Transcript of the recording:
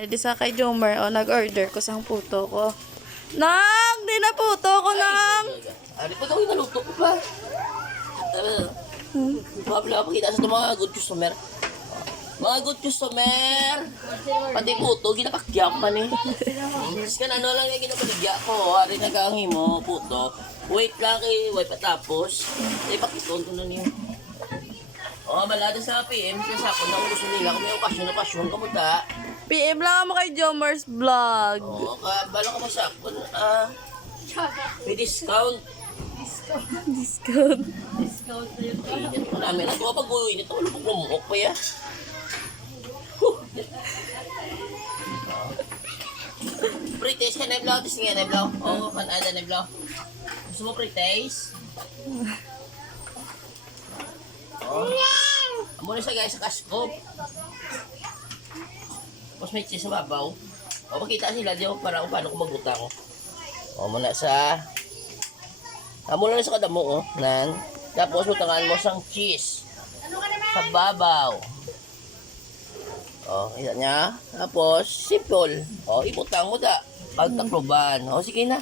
Di sa kay Jomer, nag-order ko sang puto ko. Nang! Di na puto ko, Nang! Ano pa daw yung naluto ko pa? Mabla pa kita sa mga good customer. Mga good customer! Pati puto, ginapakyak man eh. Kasi kan ano lang yung ginapaligya ko. Hari nagkangi mo, puto. Wait lang eh, wait patapos. Ay, pakiton ko na niyo. Balada sa PM, sa ako na gusto nila. Kung may okasyon, kamuta. PM lang mo kay Jomer's vlog. Bala ka mo sa ako. May discount. Discount. Init pa namin. At kapag uwi nito, wala pong lumukok pa ya. Pre-taste ka na iblaw. Taste nga na iblaw. Oo, panada na iblaw. Gusto mo pre-taste? Amo na siya guys sa kaskop. Mas may cheese sa babaw. Makita sila diyo para kung paano ko maguta ko. Muna sa... Amo lang sa kadamo nan. Tapos mutangan mo sang cheese. Sa babaw. Kita niya. Tapos, simple. Iputang mo da. Pagtakloban. Sige na.